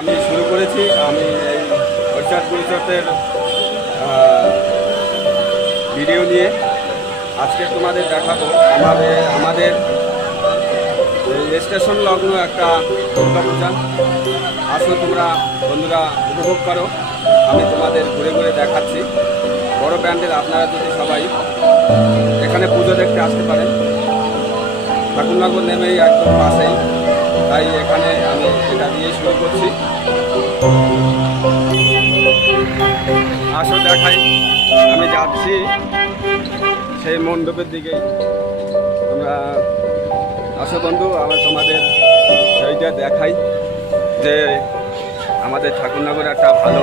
আমি শুরু করেছি। আমি এই হরিচাঁদ গুরুচটের ভিডিও নিয়ে আজকে তোমাদের দেখাবো আমাদের স্টেশন লগ্ন একটা দুর্গাপূজা। আসো তোমরা বন্ধুরা উপভোগ করো। আমি তোমাদের ঘুরে ঘুরে দেখাচ্ছি বড় প্যান্ডেল। আপনারা যদি সবাই এখানে পুজো দেখতে আসতে পারেন, ঠাকুরনগর নেমেই একদম পাশেই, তাই এখানে আমি এটা দিয়ে শুরু করছি। আসো দেখাই, আমি যাচ্ছি সেই মণ্ডপের দিকেই। তোমরা আসো বন্ধু, আমি তোমাদের সেইটা দেখাই যে আমাদের ঠাকুরনগরে একটা ভালো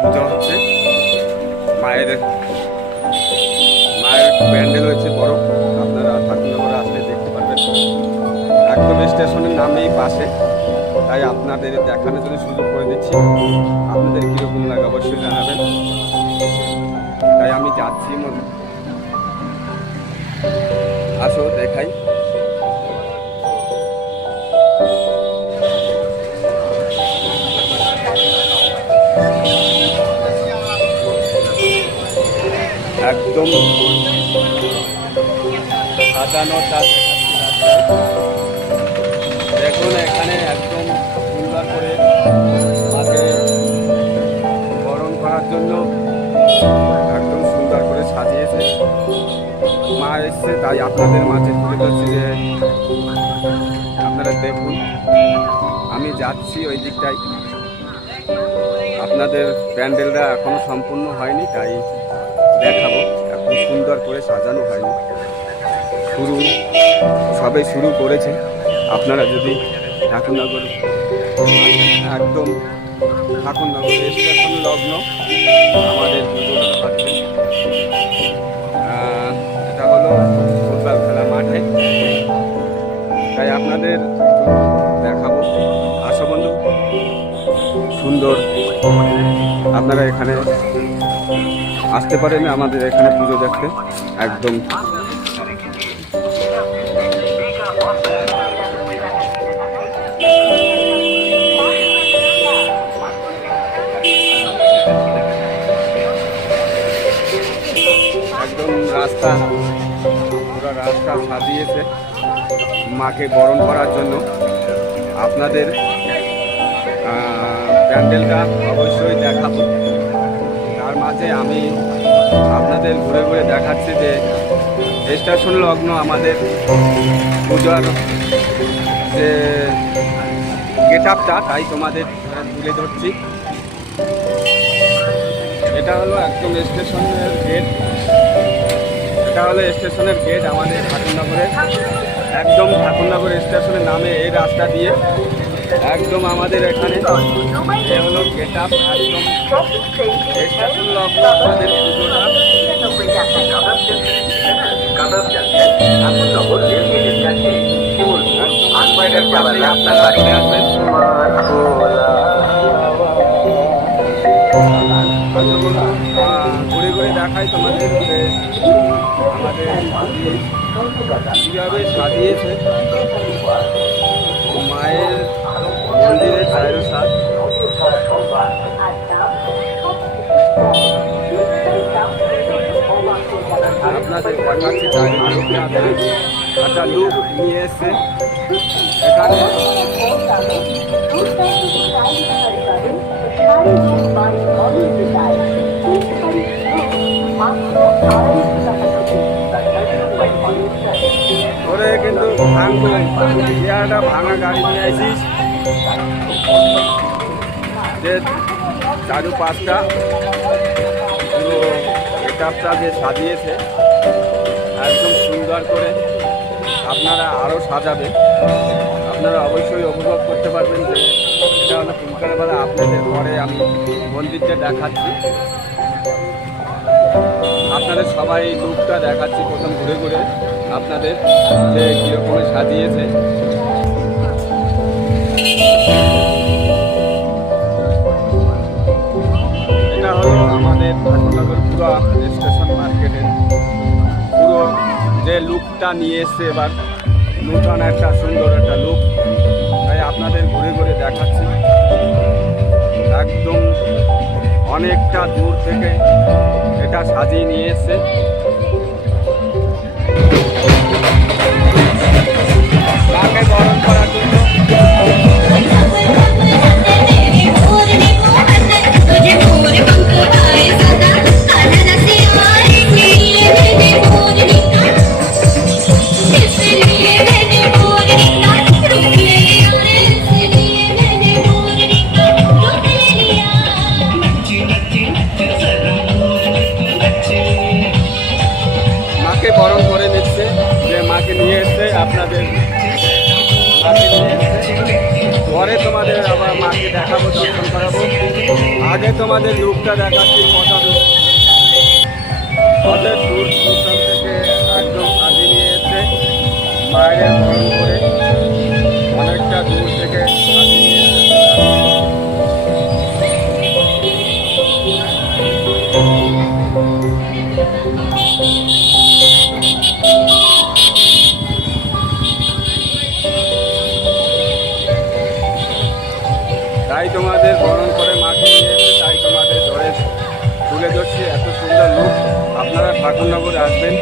পুজো হচ্ছে। মায়ের প্যান্ডেল হয়েছে বড়। আপনারা ঠাকুরনগরে আসলে দেখতে পারবেন, একদম স্টেশনের নামেই পাশে। তাই আপনাদের দেখানোর জন্য সুযোগ করে দিচ্ছি। আপনাদের কীরকম লাগে অবশ্যই জানাবেন। তাই আমি যাচ্ছি, আসো দেখাই। একদম সাজানো দেখুন, এখানে একদম সুন্দর করে মাকে বরণ করার জন্য একদম সুন্দর করে সাজিয়েছে। মা এসছে, তাই আপনাদের মাঝে তুলে ধরছি যে আপনারা দেখুন। আমি যাচ্ছি ওই দিকটাই। আপনাদের প্যান্ডেলটা এখনো সম্পূর্ণ হয়নি, তাই দেখাবো। এখন সুন্দর করে সাজানো হয়নি, সবে শুরু করেছে। আপনারা যদি ঠাকুরনগর একদম ঠাকুরনগর স্টেশন লগ্ন আমাদের পুজোটা পাচ্ছেন। এটা হলো ফুটবল খেলা মাঠে, তাই আপনাদের দেখাবো। আসো বন্ধু, সুন্দর আপনারা এখানে আসতে পারেন আমাদের এখানে পুজো দেখতে। একদম রাস্তা, পুরো রাস্তা সাজিয়েছে মাকে বরণ করার জন্য। আপনাদের প্যান্ডেলটা অবশ্যই দেখাবো। তার মাঝে আমি আপনাদের ঘুরে ঘুরে দেখাচ্ছি যে স্টেশন লগ্ন আমাদের পূজার যে গেট আপটা, তাই তোমাদের তুলে ধরছি। এটা হলো একদম স্টেশনের গেট। এটা হলো স্টেশনের গেট আমাদের ঠাকুরনগরের। একদম ঠাকুরনগর স্টেশনের নামে এই রাস্তা দিয়ে একদম আমাদের এখানে এ হলো গেট আপ। একদম স্টেশন লগ্ন আমাদের পুজোটা। আপনারা আসবেন। ঘুরে ঘুরে দেখাই তোমাদের যে আমাদের কীভাবে সাজিয়েছে মায়ের মন্দিরের চারো সাত। আপনাদের দেখাচ্ছি একটা লুক নিয়ে এসছে এখানে। ওরে কিন্তু একটা ভাঙা গাড়ি নিয়ে আসিস, যে চারু পাঁচটা পুরো গেটআপটা যে সাজিয়েছে একদম সুন্দর করে। আপনারা আরও সাজাবে, আপনারা অবশ্যই উপভোগ করতে পারবেন। যে এটা হলো ফুলকারবেলা। আপনাদের পরে আমি মন্দিরটা দেখাচ্ছি, আপনাদের সবাই লুকটা দেখাচ্ছি প্রথম ঘুরে ঘুরে আপনাদের যে কীরকমের সাজিয়েছে। এটা হলো আমাদের ঠাকুরনগর পুরো স্টেশন মার্কেটের পুরো যে লুকটা নিয়ে এসছে এবার, নূতন একটা সুন্দর একটা লুক, তাই আপনাদের ঘুরে ঘুরে দেখাচ্ছি। একদম অনেকটা দূর থেকে এটা সাজিয়ে নিয়ে এসছে। মাকে বরণ করার জন্য মাকে বরণ করে নিচ্ছে, যে মাকে নিয়ে এসছে আপনাদের, মাকে নিয়ে এসছে। পরে তোমাদের আবার মাকে দেখাবো, দর্শন করাবো। আগে তোমাদের লুকটা দেখাচ্ছি, কত দূর দূরান্ত থেকে একদম সাজিয়ে নিয়ে এসছে মায়ের বরণ করে, অনেকটা দূর থেকে সাজিয়ে নিয়ে এসছে। তাই তোমাদের বরণ করে মাকে নিয়ে এসে, তাই তোমাদের ধরে তুলে ধরছি। এত সুন্দর লুক। আপনারা ঠাকুরনগরে আসবেন,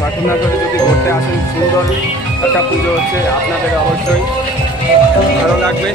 ঠাকুরনগরে যদি ঘুরতে আসেন, সুন্দর একটা পুজো হচ্ছে, আপনাদের অবশ্যই ভালো লাগবে।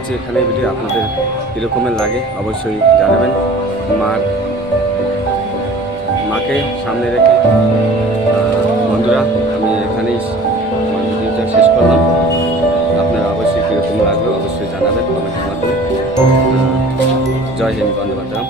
করছি এখানে ভিডিও। আপনাদের কীরকমের লাগে অবশ্যই জানাবেন। মাকে সামনে রেখে বন্ধুরা আমি এখানেই আমার ভিডিওটা শেষ করলাম। আপনারা অবশ্যই কীরকম লাগলো অবশ্যই জানাবেন কমেন্টের মাধ্যমে। জয় হিন্দ, বন্দে মাতরম।